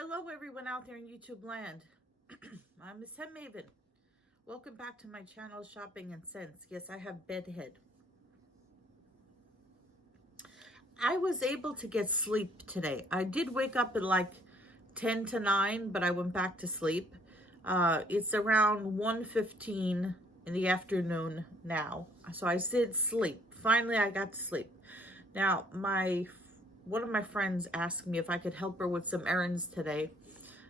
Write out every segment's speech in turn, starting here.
Hello everyone out there in YouTube land. I'm Miss Hem Maven. Welcome back to my channel, Shopping and Sense. Yes, I have bedhead. I was able to get sleep today. I did wake up at like 10 to 9, but I went back to sleep. It's around 1:15 in the afternoon now. So I did sleep. Finally, I got to sleep. Now, one of my friends asked me if I could help her with some errands today.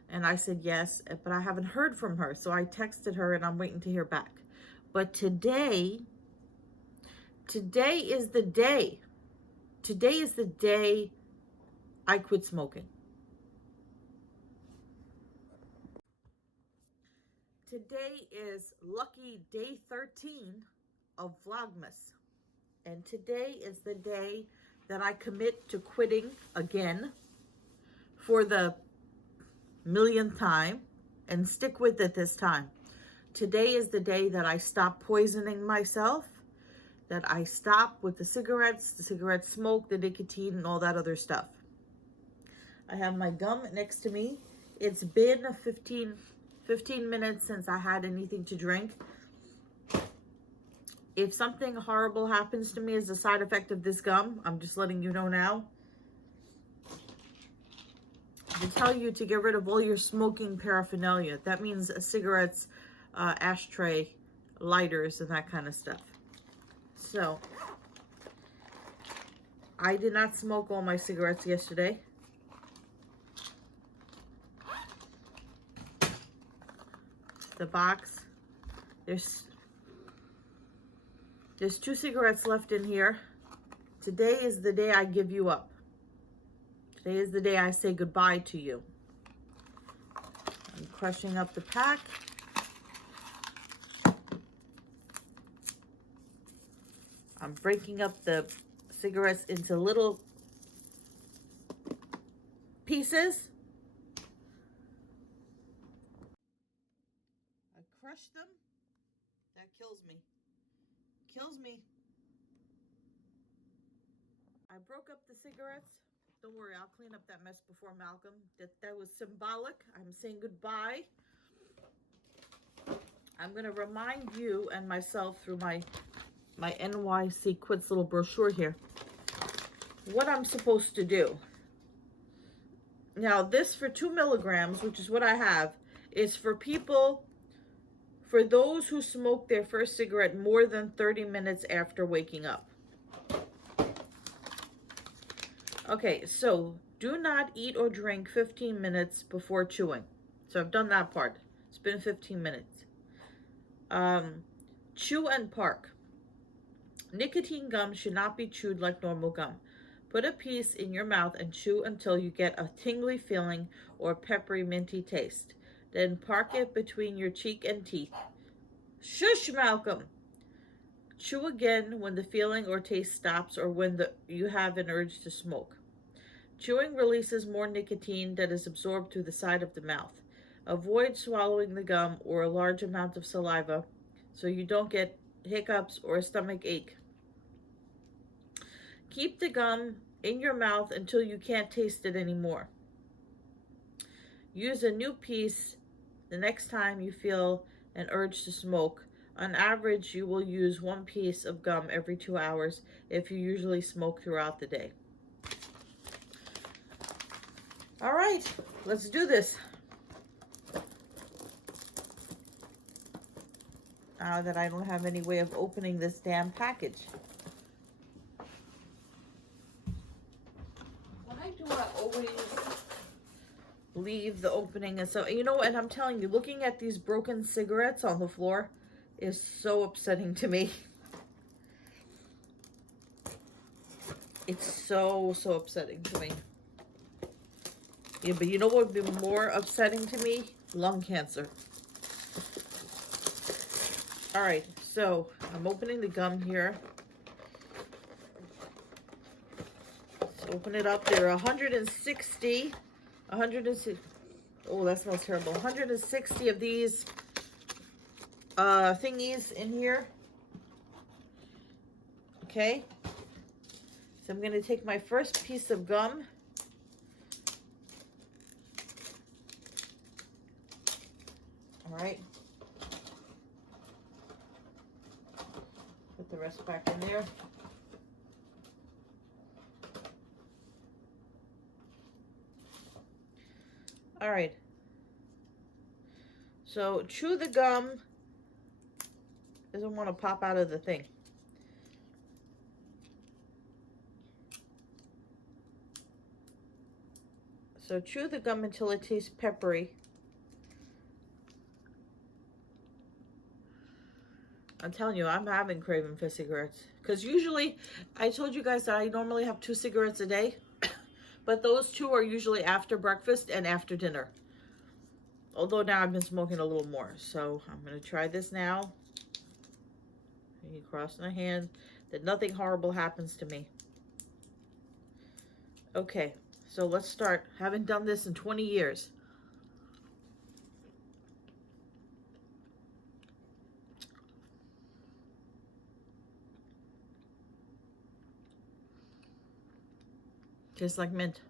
And I said yes, but I haven't heard from her. So I texted her and I'm waiting to hear back. But today is the day. Today is the day I quit smoking. Today is lucky day 13 of Vlogmas. And today is the day that I commit to quitting again for the millionth time and stick with it this time. Today is the day that I stop poisoning myself, that I stop with the cigarette smoke, the nicotine, and all that other stuff. I have my gum next to me. It's been 15 minutes since I had anything to drink. If something horrible happens to me as a side effect of this gum, I'm just letting you know now. They tell you to get rid of all your smoking paraphernalia. That means cigarettes, ashtray, lighters, and that kind of stuff. So, I did not smoke all my cigarettes yesterday. The box, there's 2 cigarettes left in here. Today is the day I give you up. Today is the day I say goodbye to you. I'm crushing up the pack. I'm breaking up the cigarettes into little pieces. I crush them. That kills me. Kills me. I broke up the cigarettes. Don't worry, I'll clean up that mess before Malcolm. That was symbolic. I'm saying goodbye. I'm going to remind you and myself through my NYC Quits little brochure here what I'm supposed to do. Now, this for 2 milligrams, which is what I have, is for those who smoke their first cigarette more than 30 minutes after waking up. Okay, so do not eat or drink 15 minutes before chewing. So I've done that part. It's been 15 minutes. Chew and park. Nicotine gum should not be chewed like normal gum. Put a piece in your mouth and chew until you get a tingly feeling or peppery minty taste. Then park it between your cheek and teeth. Shush, Malcolm! Chew again when the feeling or taste stops or when you have an urge to smoke. Chewing releases more nicotine that is absorbed through the side of the mouth. Avoid swallowing the gum or a large amount of saliva so you don't get hiccups or a stomach ache. Keep the gum in your mouth until you can't taste it anymore. Use a new piece the next time you feel an urge to smoke. On average, you will use 1 piece of gum every 2 hours if you usually smoke throughout the day. All right, let's do this. Now that I don't have any way of opening this damn package. Why do I always leave the opening? And so, you know, and I'm telling you, looking at these broken cigarettes on the floor is so upsetting to me. It's so upsetting to me. Yeah, but you know what would be more upsetting to me? Lung cancer. All right, so I'm opening the gum here. Let's open it up. There are 160. Oh, that smells terrible. 160 of these thingies in here. Okay. So I'm going to take my first piece of gum. right. Put the rest back in there. All right. So chew the gum. Doesn't want to pop out of the thing. So chew the gum until it tastes peppery. I'm telling you, I'm having craving for cigarettes. Because usually, I told you guys that I normally have 2 cigarettes a day. But those 2 are usually after breakfast and after dinner. Although now I've been smoking a little more. So I'm going to try this now. You cross my hand that nothing horrible happens to me. Okay, so let's start. Haven't done this in 20 years. Tastes like mint.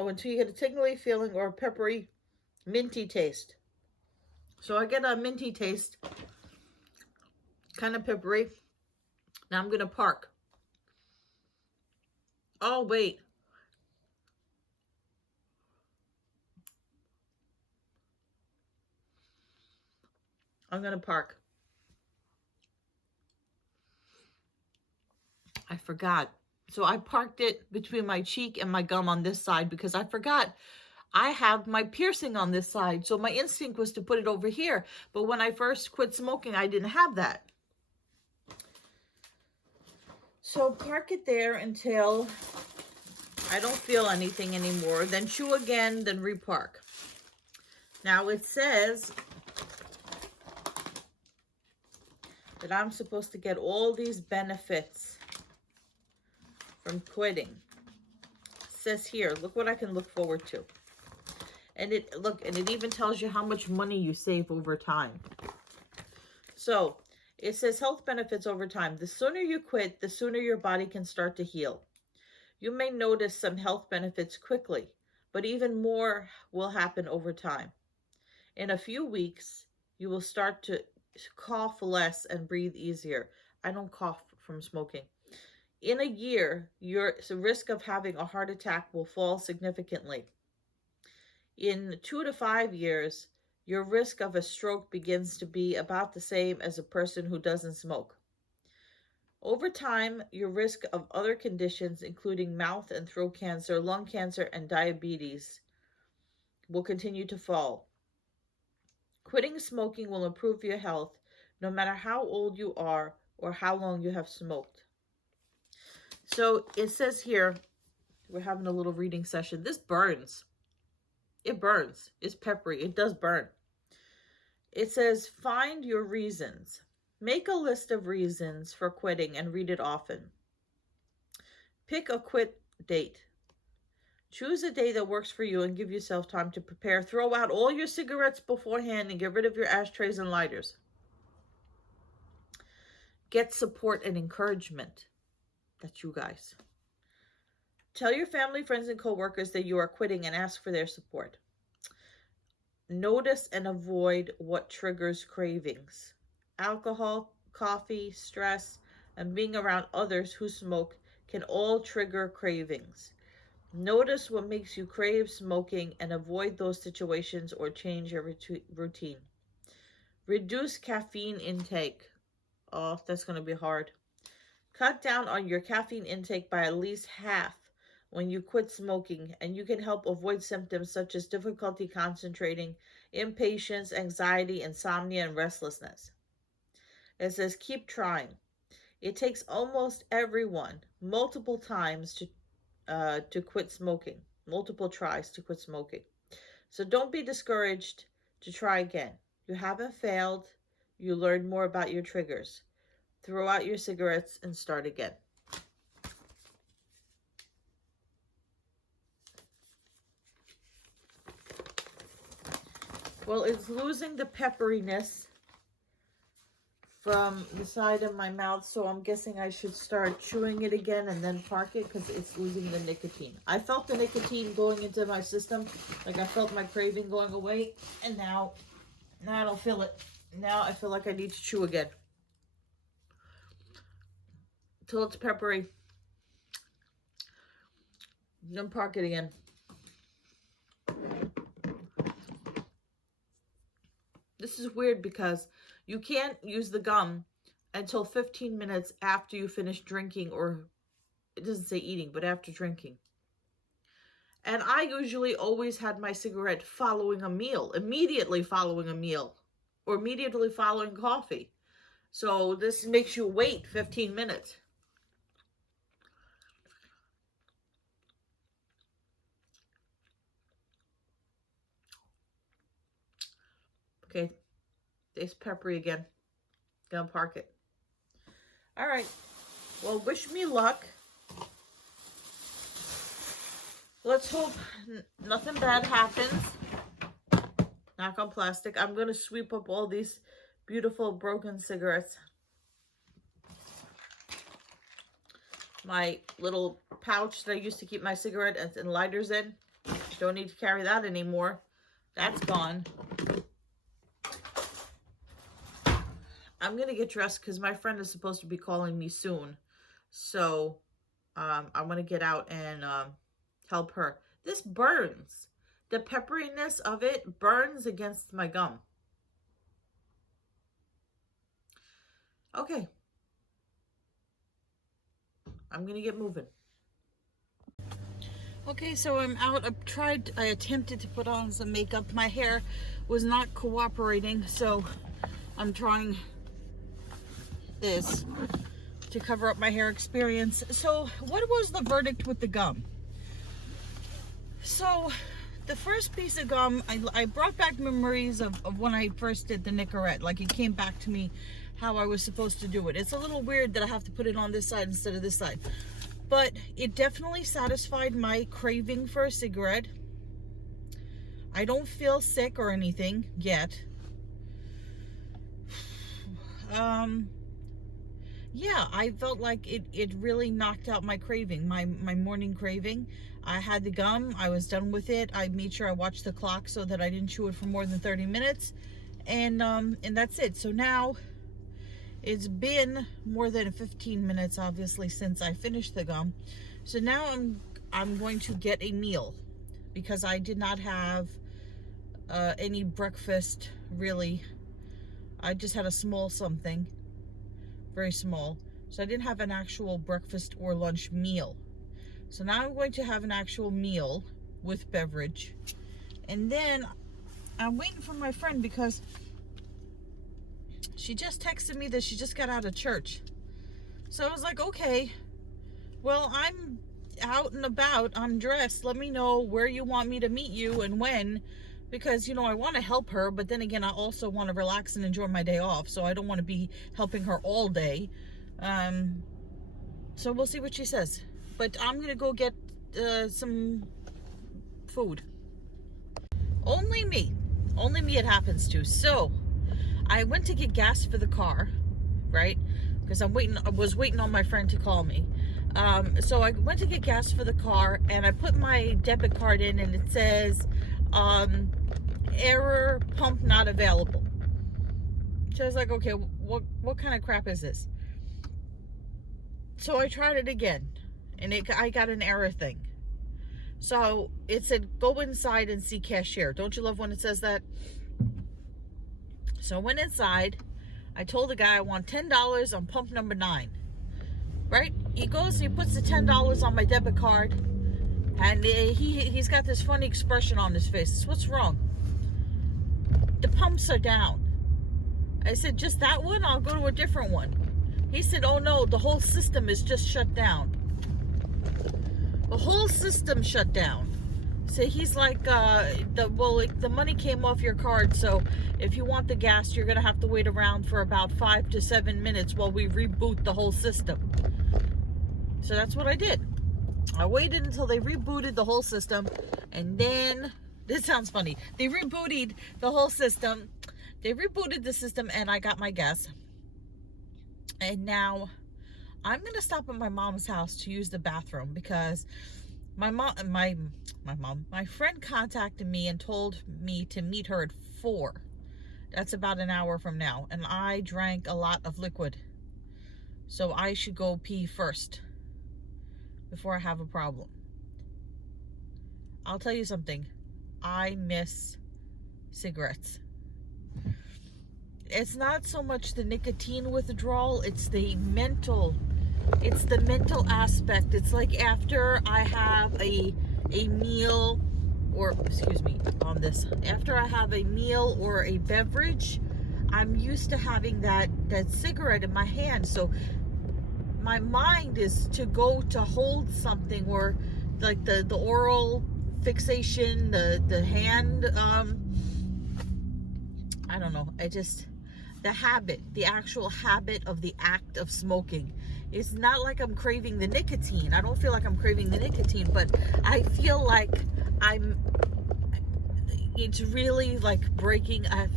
Oh, until you get a tingly feeling or a peppery, minty taste. So I get a minty taste, kind of peppery. Now I'm going to park. Oh, wait. I'm going to park. I forgot. So I parked it between my cheek and my gum on this side because I forgot I have my piercing on this side. So my instinct was to put it over here. But when I first quit smoking, I didn't have that. So park it there until I don't feel anything anymore. Then chew again, then repark. Now it says that I'm supposed to get all these benefits from quitting. It says here, look what I can look forward to. And it even tells you how much money you save over time. So it says health benefits over time. The sooner you quit, the sooner your body can start to heal. You may notice some health benefits quickly, but even more will happen over time. In a few weeks, you will start to cough less and breathe easier. I don't cough from smoking. In a year, your risk of having a heart attack will fall significantly. In 2 to 5 years, your risk of a stroke begins to be about the same as a person who doesn't smoke. Over time, your risk of other conditions, including mouth and throat cancer, lung cancer, and diabetes, will continue to fall. Quitting smoking will improve your health no matter how old you are or how long you have smoked. So it says here, we're having a little reading session. This burns. It burns. It's peppery. It does burn. It says, find your reasons. Make a list of reasons for quitting and read it often. Pick a quit date. Choose a day that works for you and give yourself time to prepare. Throw out all your cigarettes beforehand and get rid of your ashtrays and lighters. Get support and encouragement. That's you guys. Tell your family, friends, and coworkers that you are quitting and ask for their support. Notice and avoid what triggers cravings. Alcohol, coffee, stress, and being around others who smoke can all trigger cravings. Notice what makes you crave smoking and avoid those situations or change your routine. Reduce caffeine intake. Oh, that's going to be hard. Cut down on your caffeine intake by at least half when you quit smoking, and you can help avoid symptoms such as difficulty concentrating, impatience, anxiety, insomnia, and restlessness. It says keep trying. It takes almost everyone multiple times to quit smoking, multiple tries to quit smoking. So don't be discouraged to try again. You haven't failed. You learned more about your triggers. Throw out your cigarettes and start again. Well, it's losing the pepperiness from the side of my mouth, so I'm guessing I should start chewing it again and then park it because it's losing the nicotine. I felt the nicotine going into my system, like I felt my craving going away, and now I don't feel it. Now I feel like I need to chew again. Till it's peppery. Then park it again. This is weird because you can't use the gum until 15 minutes after you finish drinking, or it doesn't say eating, but after drinking. And I usually always had my cigarette following a meal, immediately following a meal, or immediately following coffee. So this makes you wait 15 minutes. Okay, tastes peppery again. Gonna park it. All right. Well, wish me luck. Let's hope nothing bad happens. Knock on plastic. I'm gonna sweep up all these beautiful broken cigarettes. My little pouch that I used to keep my cigarette and lighters in. Don't need to carry that anymore. That's gone. I'm going to get dressed because my friend is supposed to be calling me soon. So, I'm going to get out and help her. This burns. The pepperiness of it burns against my gum. Okay. I'm going to get moving. Okay, so I'm out. I attempted to put on some makeup. My hair was not cooperating, so I'm trying this to cover up my hair experience. So what was the verdict with the gum? So the first piece of gum, I brought back memories of when I first did the Nicorette. Like, it came back to me how I was supposed to do it. It's a little weird that I have to put it on this side instead of this side, but it definitely satisfied my craving for a cigarette. I don't feel sick or anything yet. Yeah, I felt like it really knocked out my craving, my morning craving. I had the gum, I was done with it. I made sure I watched the clock so that I didn't chew it for more than 30 minutes. And that's it. So now it's been more than 15 minutes, obviously, since I finished the gum. So now I'm going to get a meal because I did not have any breakfast, really. I just had a small something. Very small. So I didn't have an actual breakfast or lunch meal. So now I'm going to have an actual meal with beverage. And then I'm waiting for my friend because she just texted me that she just got out of church. So I was like, okay, well, I'm out and about, I'm dressed. Let me know where you want me to meet you and when. Because, you know, I want to help her, but then again, I also want to relax and enjoy my day off. So I don't want to be helping her all day. So we'll see what she says. But I'm going to go get some food. Only me it happens to. So I went to get gas for the car, right? Because I was waiting on my friend to call me. So I went to get gas for the car, and I put my debit card in, and it says, error, pump not available. So I was like, okay, what kind of crap is this? So I tried it again, and I got an error thing. So it said, go inside and see cashier. Don't you love when it says that? So I went inside. I told the guy I want $10 on pump number 9. Right? He goes and he puts the $10 on my debit card, and he's got this funny expression on his face. What's wrong? The pumps are down. I said, just that one? I'll go to a different one. He said, oh no, the whole system is just shut down. The whole system shut down. So he's like, the money came off your card, so if you want the gas, you're gonna have to wait around for about 5 to 7 minutes while we reboot the whole system. So that's what I did. I waited until they rebooted the whole system, and then This sounds funny. They rebooted the whole system. They rebooted the system and I got my gas. And now I'm going to stop at my mom's house to use the bathroom because my friend contacted me and told me to meet her at 4. That's about an hour from now. And I drank a lot of liquid. So I should go pee first before I have a problem. I'll tell you something. I miss cigarettes. It's not so much the nicotine withdrawal, it's the mental aspect. It's like after I have a meal, or excuse me on this, after I have a meal or a beverage, I'm used to having that cigarette in my hand. So my mind is to go to hold something, or like the oral fixation, the hand, I don't know. The habit, the actual habit of the act of smoking. It's not like I'm craving the nicotine. I don't feel like I'm craving the nicotine, but I feel like it's really like breaking a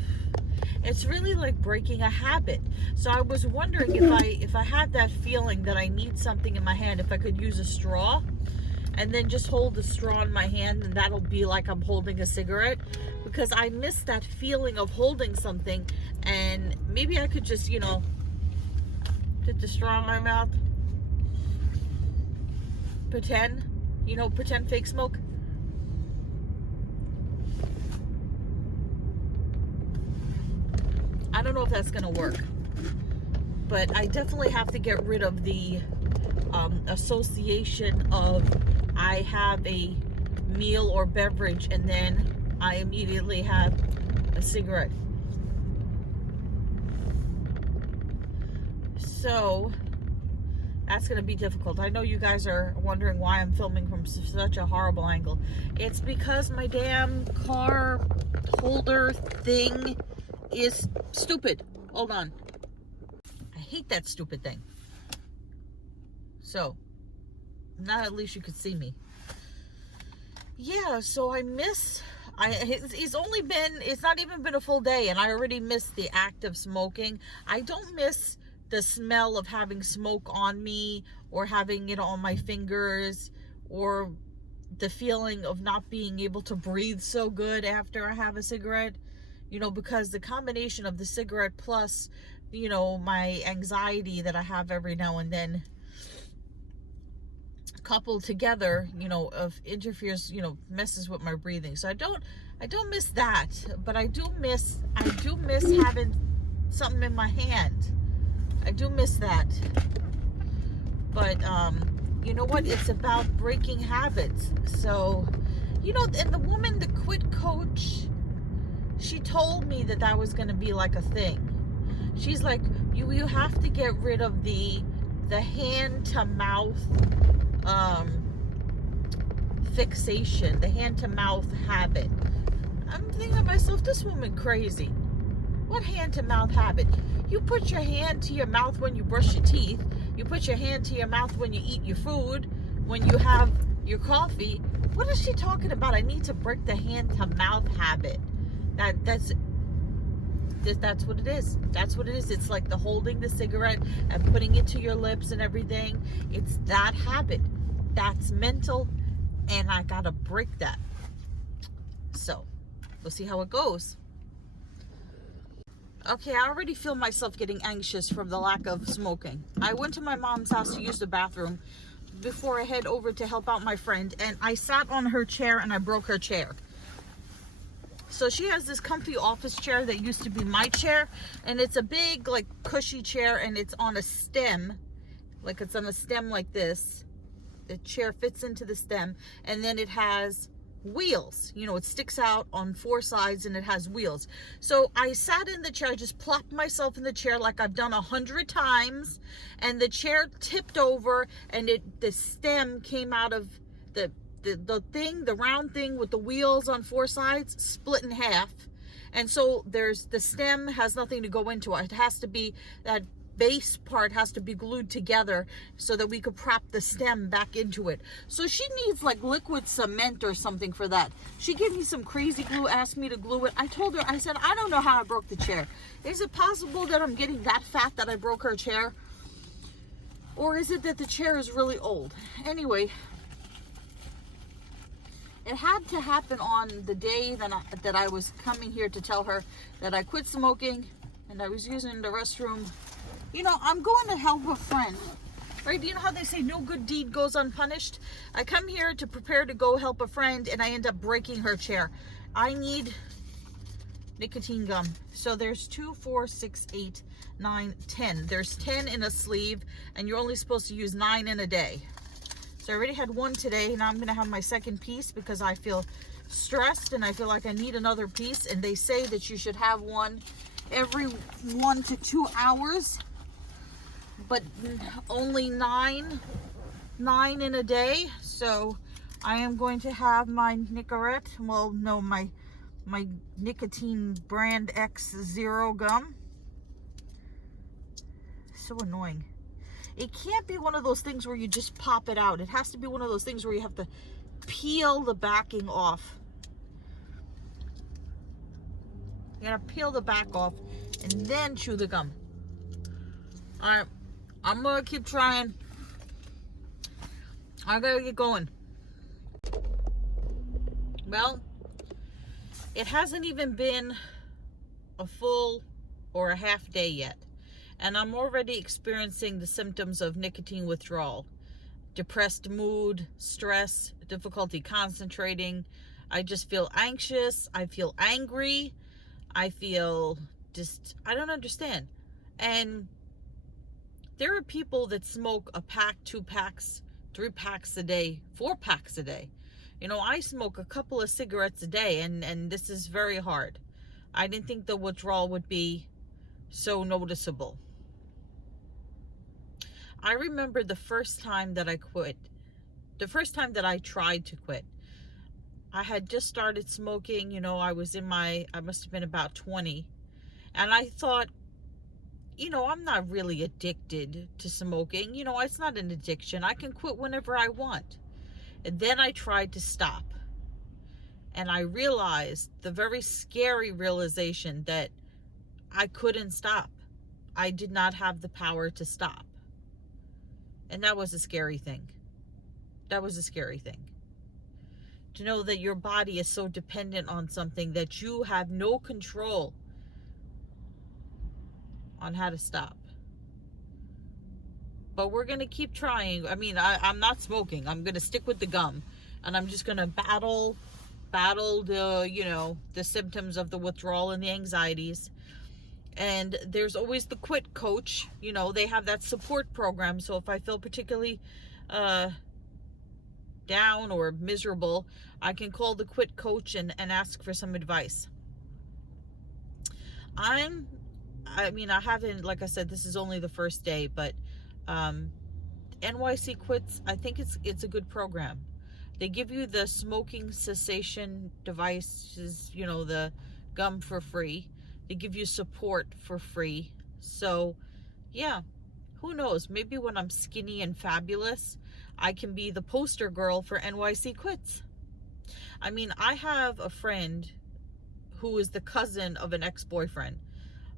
habit. So I was wondering if I had that feeling that I need something in my hand, if I could use a straw and then just hold the straw in my hand, and that'll be like I'm holding a cigarette, because I miss that feeling of holding something. And maybe I could just, put the straw in my mouth, pretend fake smoke. I don't know if that's gonna work, but I definitely have to get rid of the association of I have a meal or beverage and then I immediately have a cigarette. So that's going to be difficult. I know you guys are wondering why I'm filming from such a horrible angle. It's because my damn car holder thing is stupid. Hold on. I hate that stupid thing. So, now at least you could see me. Yeah, so it's not even been a full day and I already missed the act of smoking. I don't miss the smell of having smoke on me or having it on my fingers, or the feeling of not being able to breathe so good after I have a cigarette, because the combination of the cigarette plus, my anxiety that I have every now and then, coupled together, of interferes, messes with my breathing. So I don't miss that, but I do miss having something in my hand. I do miss that. But you know what? It's about breaking habits. So, and the woman, the quit coach, she told me that was going to be like a thing. She's like, you have to get rid of the hand to mouth fixation, the hand to mouth habit. I'm thinking to myself, this woman crazy. What hand to mouth habit? You put your hand to your mouth when you brush your teeth. You put your hand to your mouth when you eat your food, when you have your coffee. What is she talking about? I need to break the hand to mouth habit. That's what it is. That's what it is. It's like the holding the cigarette and putting it to your lips and everything. It's that habit. That's mental, and I gotta break that. So, we'll see how it goes. Okay, I already feel myself getting anxious from the lack of smoking. I went to my mom's house to use the bathroom before I head over to help out my friend, and I sat on her chair and I broke her chair. So she has this comfy office chair that used to be my chair, and it's a big, like, cushy chair, and it's on a stem. Like, it's on a stem like this. The chair fits into the stem, and then it has wheels. It sticks out on 4 sides and it has wheels. So I sat in the chair, I just plopped myself in the chair like I've done 100 times, and the chair tipped over, and the stem came out of the round thing with the wheels on 4 sides, split in half. And so the stem has nothing to go into it. It has to be that base part has to be glued together so that we could prop the stem back into it. So she needs like liquid cement or something for that. She gave me some crazy glue, asked me to glue it. I told her, I said, I don't know how I broke the chair. Is it possible that I'm getting that fat that I broke her chair? Or is it that the chair is really old? Anyway, it had to happen on the day that I was coming here to tell her that I quit smoking and I was using the restroom. You know, I'm going to help a friend, right? You know how they say no good deed goes unpunished? I come here to prepare to go help a friend and I end up breaking her chair. I need nicotine gum. So there's 2, 4, 6, 8, 9, 10. There's 10 in a sleeve and you're only supposed to use 9 in a day. So I already had one today. Now I'm going to have my second piece because I feel stressed and I feel like I need another piece. And they say that you should have one every 1 to 2 hours, but only 9 in a day. So I am going to have my Nicorette, well, no, my nicotine brand X Zero gum. So annoying. It can't be one of those things where you just pop it out. It has to be one of those things where you have to peel the backing off. You gotta peel the back off and then chew the gum. Alright, I'm gonna keep trying. I gotta get going. Well, it hasn't even been a full or a half day yet. And I'm already experiencing the symptoms of nicotine withdrawal. Depressed mood, stress, difficulty concentrating. I just feel anxious. I feel angry. I feel just, I don't understand. And there are people that smoke a pack, 2 packs, 3 packs a day, 4 packs a day. You know, I smoke a couple of cigarettes a day and this is very hard. I didn't think the withdrawal would be so noticeable. I remember the first time that I quit, the first time that I tried to quit. I had just started smoking, you know, I was in I must have been about 20. And I thought, you know, I'm not really addicted to smoking. You know, it's not an addiction. I can quit whenever I want. And then I tried to stop. And I realized the very scary realization that I couldn't stop. I did not have the power to stop. And that was a scary thing. That was a scary thing. To know that your body is so dependent on something that you have no control on how to stop. But we're going to keep trying. I mean, I'm not smoking. I'm going to stick with the gum. And I'm just going to battle the, you know, the symptoms of the withdrawal and the anxieties. And there's always the quit coach. You know, they have that support program. So if I feel particularly down or miserable, I can call the quit coach and ask for some advice. I mean, I haven't, like I said, this is only the first day, but NYC Quits, I think it's a good program. They give you the smoking cessation devices, you know, the gum for free. They give you support for free. So, yeah, who knows? Maybe when I'm skinny and fabulous, I can be the poster girl for NYC Quits. I mean, I have a friend who is the cousin of an ex-boyfriend.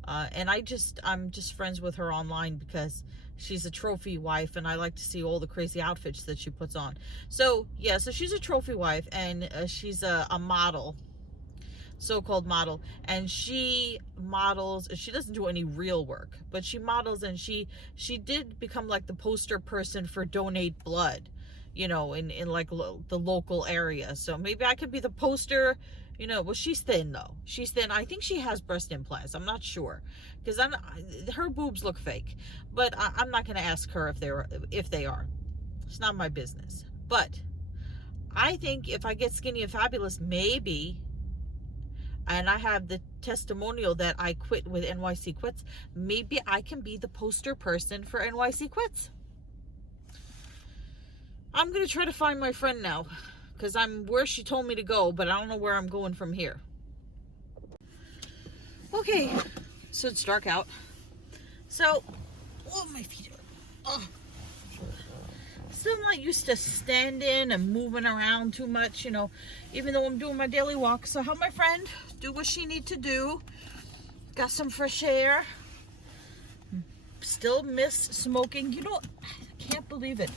And I'm just friends with her online because she's a trophy wife and I like to see all the crazy outfits that she puts on. So, yeah, so she's a trophy wife and she's a model. So-called model, and she models. She doesn't do any real work, but she models, and she did become like the poster person for donate blood, you know, in like the local area. So maybe I could be the poster, you know. Well, she's thin though. She's thin. I think she has breast implants. I'm not sure because her boobs look fake, but I'm not going to ask her if they are. It's not my business. But I think if I get skinny and fabulous, maybe. And I have the testimonial that I quit with NYC Quits, maybe I can be the poster person for NYC Quits. I'm going to try to find my friend now because I'm where she told me to go, but I don't know where I'm going from here. Okay, so it's dark out. So Oh, my feet hurt. Oh. Still not used to standing and moving around too much, you know, even though I'm doing my daily walk. So I help my friend do what she need to do. Got some fresh air. Still miss smoking. You know, I can't believe it.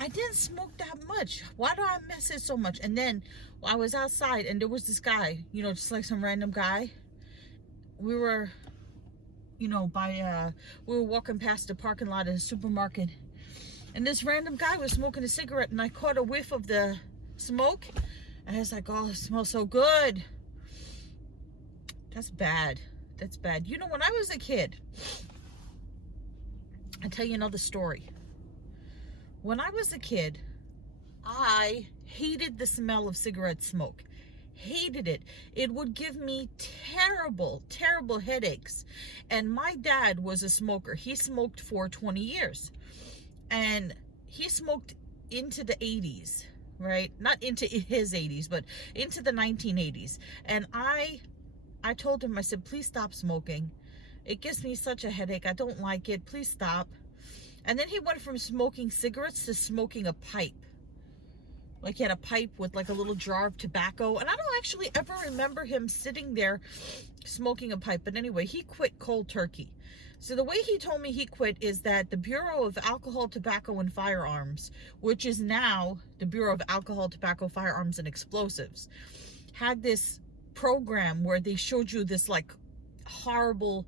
I didn't smoke that much. Why do I miss it so much? And then I was outside and there was this guy, you know, just like some random guy. We were, you know, we were walking past the parking lot of the supermarket. And this random guy was smoking a cigarette and I caught a whiff of the smoke. And I was like, oh, it smells so good. That's bad. That's bad. You know, when I was a kid, I'll tell you another story. When I was a kid, I hated the smell of cigarette smoke. Hated it. It would give me terrible, terrible headaches. And my dad was a smoker. He smoked for 20 years. And he smoked into the 80s, right? Not into his 80s, but into the 1980s. And I told him, I said, please stop smoking. It gives me such a headache. I don't like it. Please stop. And then he went from smoking cigarettes to smoking a pipe. Like he had a pipe with like a little jar of tobacco. And I don't actually ever remember him sitting there smoking a pipe. But anyway, he quit cold turkey. So the way he told me he quit is that the Bureau of Alcohol, Tobacco, and Firearms, which is now the Bureau of Alcohol, Tobacco, Firearms, and Explosives, had this program where they showed you this like horrible,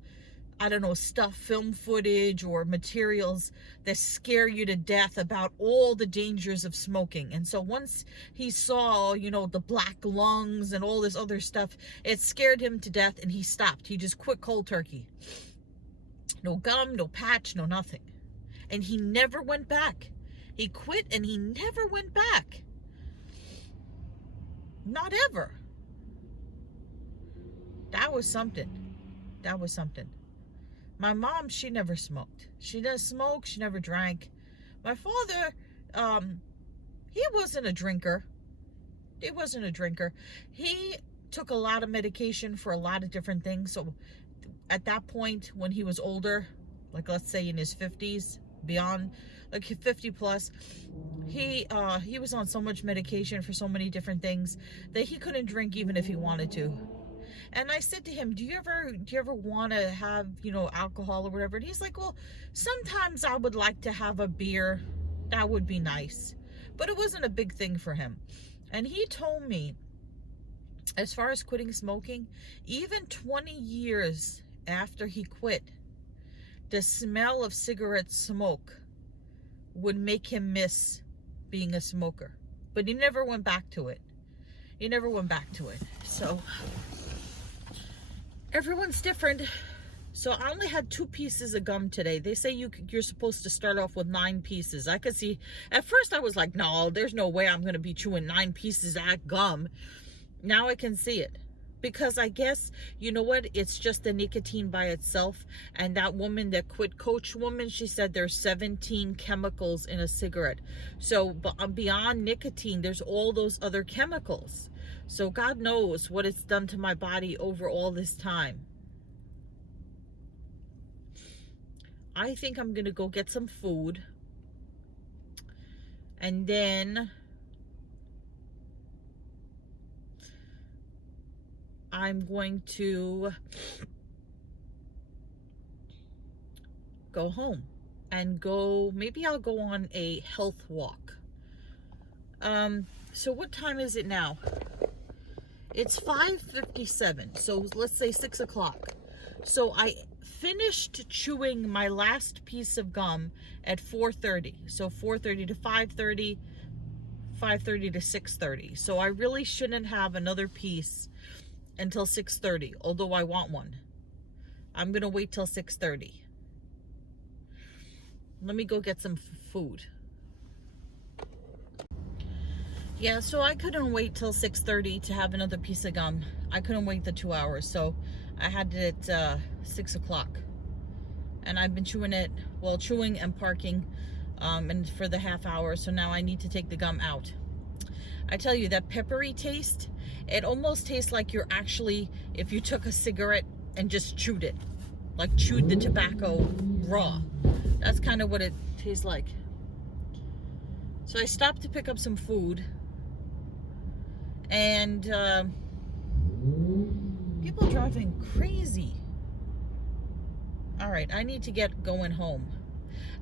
I don't know, stuff, film footage or materials that scare you to death about all the dangers of smoking. And so once he saw, you know, the black lungs and all this other stuff, it scared him to death and he stopped. He just quit cold turkey. No gum, no patch, no nothing. And he never went back. He quit and he never went back. Not ever. That was something. That was something. My mom, she never smoked. She doesn't smoke. She never drank. My father, he wasn't a drinker. He wasn't a drinker. He took a lot of medication for a lot of different things. So at that point, when he was older, like let's say in his 50s, beyond, like 50 plus, he was on so much medication for so many different things that he couldn't drink even if he wanted to. And I said to him, do you ever want to have, you know, alcohol or whatever? And he's like, well, sometimes I would like to have a beer. That would be nice. But it wasn't a big thing for him. And he told me, as far as quitting smoking, even 20 years after he quit, the smell of cigarette smoke would make him miss being a smoker. But he never went back to it. He never went back to it. So everyone's different. So I only had 2 pieces of gum today. They say you're supposed to start off with 9 pieces. I could see, at first I was like, no, there's no way I'm going to be chewing 9 pieces of gum. Now I can see it. Because I guess, you know what, it's just the nicotine by itself. And that woman, that quit coach woman, she said there's 17 chemicals in a cigarette. So beyond nicotine, there's all those other chemicals. So God knows what it's done to my body over all this time. I think I'm going to go get some food. And then I'm going to go home and maybe I'll go on a health walk. So what time is it now? It's 5:57, so let's say 6 o'clock. So I finished chewing my last piece of gum at 4:30. So 4:30 to 5:30, 5:30 to 6:30. So I really shouldn't have another piece until 6:30, although I want one. I'm gonna wait till 6:30. Let me go get some food. Yeah, so I couldn't wait till 6:30 to have another piece of gum. I couldn't wait the 2 hours, so I had it at 6 o'clock. And I've been chewing it, well, chewing and parking and for the half hour, so now I need to take the gum out. I tell you, that peppery taste, it almost tastes like you're actually, if you took a cigarette and just chewed it. like chewed the tobacco raw. That's kind of what it tastes like. So I stopped to pick up some food, and people driving crazy. All right, I need to get going home.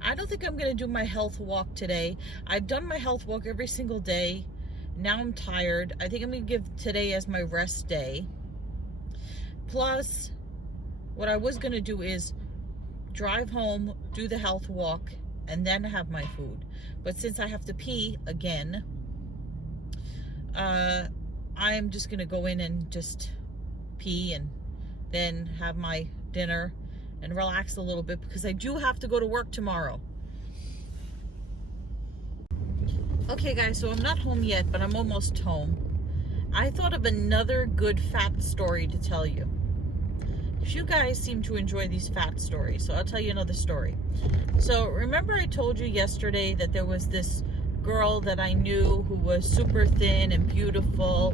I don't think I'm going to do my health walk today. I've done my health walk every single day. Now I'm tired. I think I'm going to give today as my rest day. Plus, what I was going to do is drive home, do the health walk, and then have my food. But since I have to pee again, I am just going to go in and just pee and then have my dinner and relax a little bit, because I do have to go to work tomorrow. Okay guys, so I'm not home yet, but I'm almost home. I thought of another good fat story to tell you. You guys seem to enjoy these fat stories, so I'll tell you another story. So remember I told you yesterday that there was this girl that I knew who was super thin and beautiful,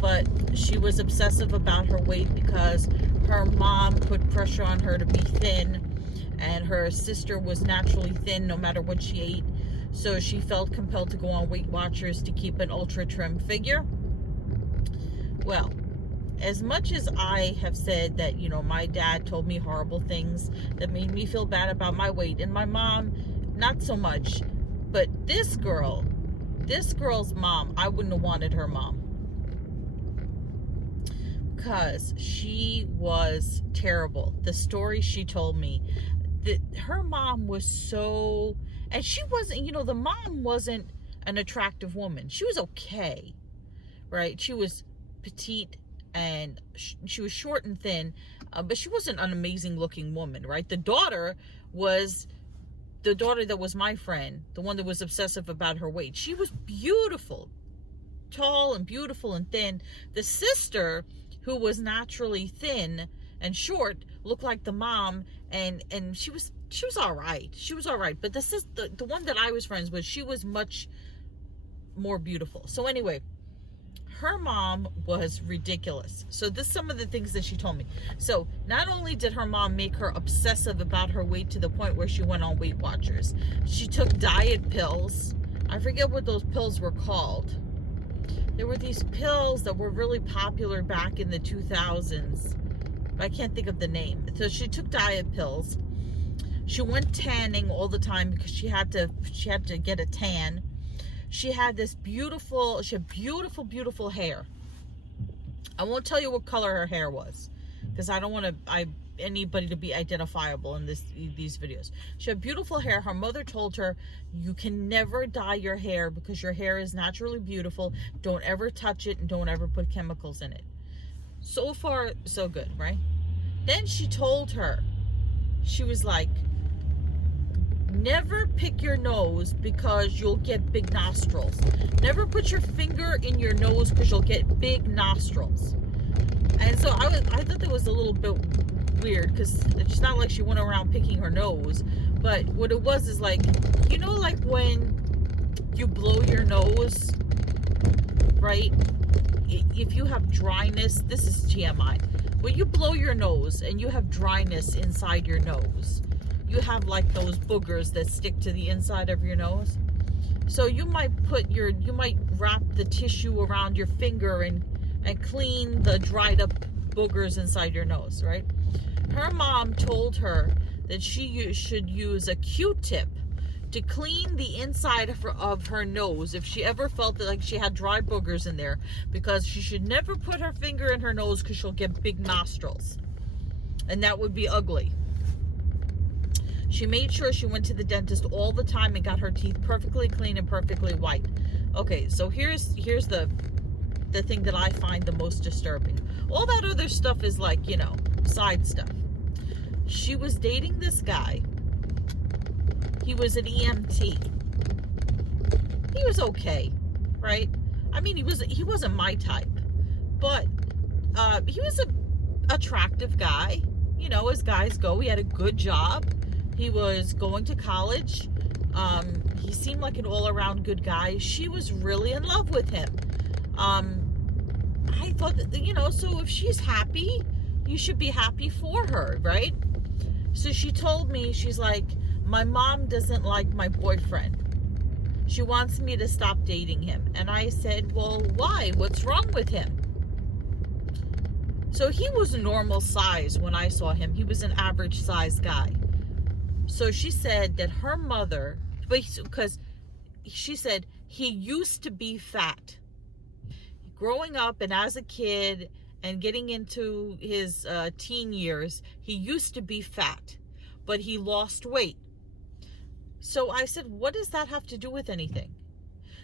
but she was obsessive about her weight because her mom put pressure on her to be thin, and her sister was naturally thin no matter what she ate, so she felt compelled to go on Weight Watchers to keep an ultra trim figure. Well, as much as I have said that, you know, my dad told me horrible things that made me feel bad about my weight, and my mom not so much, but this girl's mom, I wouldn't have wanted her mom, because she was terrible. The story she told me, that her mom was so, and she wasn't, you know, the mom wasn't an attractive woman. She was okay, right? She was petite, and she was short and thin, but she wasn't an amazing looking woman, right? The daughter that was my friend, the one that was obsessive about her weight, she was beautiful, tall and beautiful and thin. The sister, who was naturally thin and short, looked like the mom, and she was all right. She was all right, but the one that I was friends with, she was much more beautiful. So anyway, her mom was ridiculous. So this is some of the things that she told me. So not only did her mom make her obsessive about her weight to the point where she went on Weight Watchers, she took diet pills. I forget what those pills were called. There were these pills that were really popular back in the 2000s. But I can't think of the name. So she took diet pills. She went tanning all the time because she had to get a tan. She had beautiful hair. I won't tell you what color her hair was, because I don't want anybody to be identifiable in these videos. She had beautiful hair. Her mother told her, you can never dye your hair because your hair is naturally beautiful. Don't ever touch it, and don't ever put chemicals in it. So far, so good, right? Then she told her, she was like, never pick your nose because you'll get big nostrils. Never put your finger in your nose because you'll get big nostrils. And so I thought that was a little bit weird, because it's not like she went around picking her nose, but what it was is like, you know, like when you blow your nose, right? If you have dryness, this is TMI. When you blow your nose and you have dryness inside your nose, you have like those boogers that stick to the inside of your nose. So you might wrap the tissue around your finger and clean the dried up boogers inside your nose, right? Her mom told her that she should use a Q-tip to clean the inside of her nose if she ever felt that like she had dry boogers in there, because she should never put her finger in her nose because she'll get big nostrils, and that would be ugly. She made sure she went to the dentist all the time and got her teeth perfectly clean and perfectly white. Okay, so here's the thing that I find the most disturbing. All that other stuff is like, you know, side stuff. She was dating this guy. He was an EMT. He was okay, right? I mean, he wasn't my type, but he was a attractive guy, you know, as guys go. He had a good job. He was going to college. He seemed like an all-around good guy. She was really in love with him. I thought that, you know, so if she's happy, you should be happy for her, right? So she told me, she's like, my mom doesn't like my boyfriend. She wants me to stop dating him. And I said, well, why? What's wrong with him? So he was a normal size when I saw him. He was an average size guy. So she said that her mother, because she said he used to be fat. Growing up and as a kid and getting into his teen years, he used to be fat, but he lost weight. So I said, what does that have to do with anything?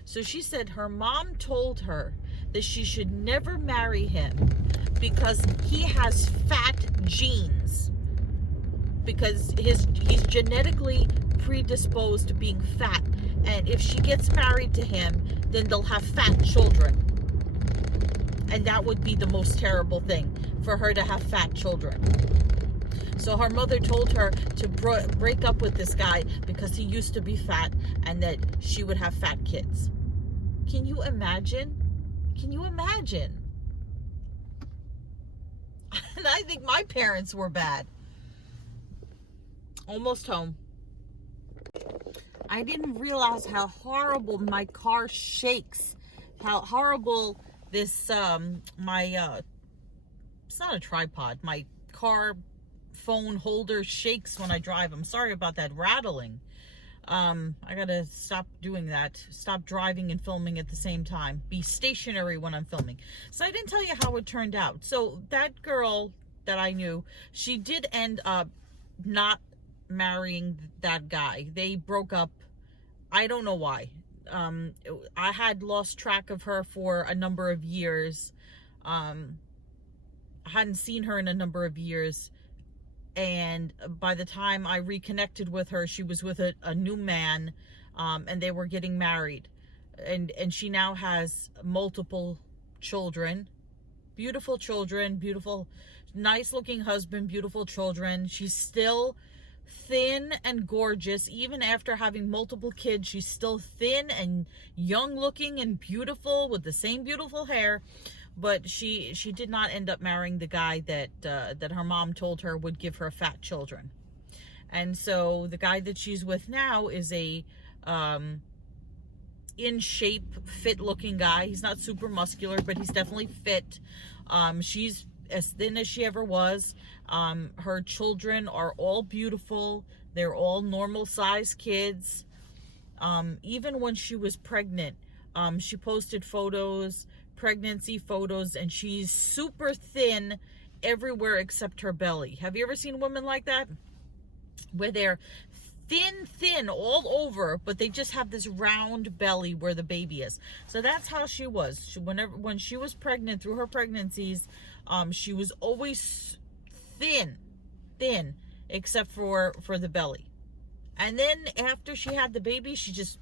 So she said her mom told her that she should never marry him because he has fat genes. Because he's genetically predisposed to being fat. And if she gets married to him, then they'll have fat children. And that would be the most terrible thing, for her to have fat children. So her mother told her to break up with this guy because he used to be fat and that she would have fat kids. Can you imagine? Can you imagine? And I think my parents were bad. Almost home. I didn't realize how horrible my car shakes. How horrible this, it's not a tripod. My car phone holder shakes when I drive. I'm sorry about that rattling. I gotta stop doing that. Stop driving and filming at the same time. Be stationary when I'm filming. So I didn't tell you how it turned out. So that girl that I knew, she did end up not marrying that guy. They broke up. I don't know why. I had lost track of her for a number of years. I hadn't seen her in a number of years. And by the time I reconnected with her, she was with a new man, and they were getting married. And she now has multiple children, beautiful, nice looking husband, beautiful children. She's still thin and gorgeous. Even after having multiple kids, she's still thin and young looking and beautiful with the same beautiful hair. But she did not end up marrying the guy that her mom told her would give her fat children. And so the guy that she's with now is a in shape, fit looking guy. He's not super muscular, but he's definitely fit. She's as thin as she ever was. Her children are all beautiful. They're all normal size kids. Even when she was pregnant, she posted photos, pregnancy photos, and she's super thin everywhere except her belly. Have you ever seen women like that? Where they're thin all over, but they just have this round belly where the baby is. So that's how she was. When she was pregnant, through her pregnancies, she was always thin, except for the belly. And then after she had the baby, she just,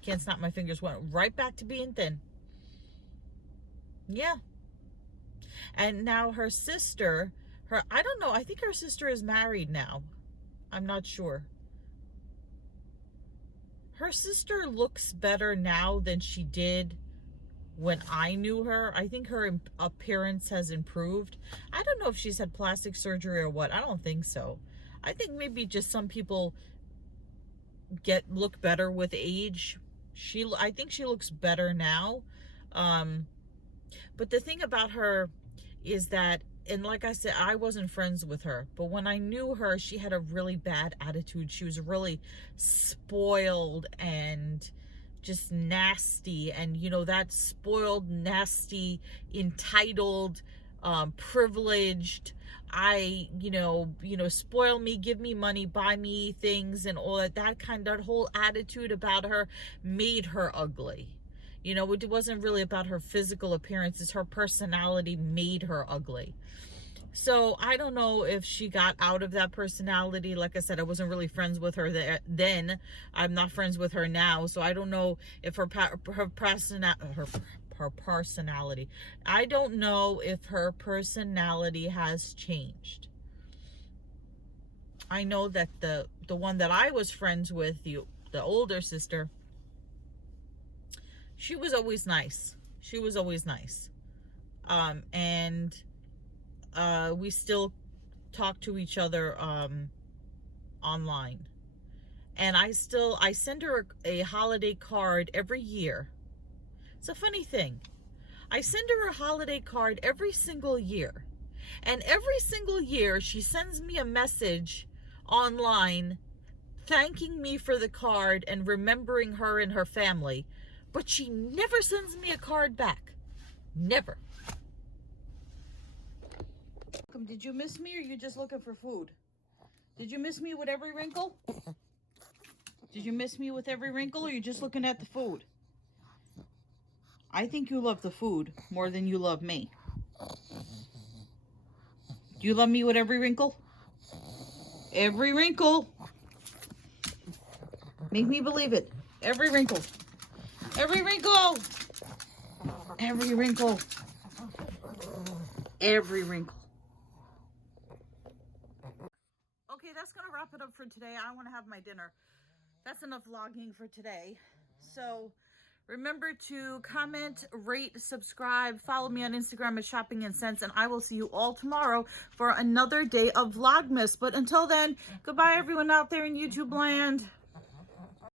can't snap my fingers, went right back to being thin. Yeah. And now her sister, I don't know, I think her sister is married now. I'm not sure. Her sister looks better now than she did when I knew her. I think her appearance has improved. I don't know if she's had plastic surgery or what. I don't think so. I think maybe just some people look better with age. I think she looks better now. But the thing about her is that, and like I said, I wasn't friends with her, but when I knew her, she had a really bad attitude. She was really spoiled and just nasty. And, you know, that spoiled, nasty, entitled, privileged, spoil me, give me money, buy me things and all that whole attitude about her made her ugly. You know, it wasn't really about her physical appearances. Her personality made her ugly. So I don't know if she got out of that personality. Like I said, I wasn't really friends with her then. I'm not friends with her now. So I don't know if her personality. I don't know if her personality has changed. I know that the one that I was friends with, the older sister, she was always nice. She was always nice. And we still talk to each other online. And I send her a holiday card every year. It's a funny thing. I send her a holiday card every single year. And every single year she sends me a message online thanking me for the card and remembering her and her family. But she never sends me a card back. Never. Did you miss me, or are you just looking for food? Did you miss me with every wrinkle? Did you miss me with every wrinkle, or are you just looking at the food? I think you love the food more than you love me. Do you love me with every wrinkle? Every wrinkle. Make me believe it. Every wrinkle. Every wrinkle. Every wrinkle. Every wrinkle. Okay, that's going to wrap it up for today. I want to have my dinner. That's enough vlogging for today. So remember to comment, rate, subscribe, follow me on Instagram at Shopping and Sense, and I will see you all tomorrow for another day of Vlogmas. But until then, goodbye everyone out there in YouTube land.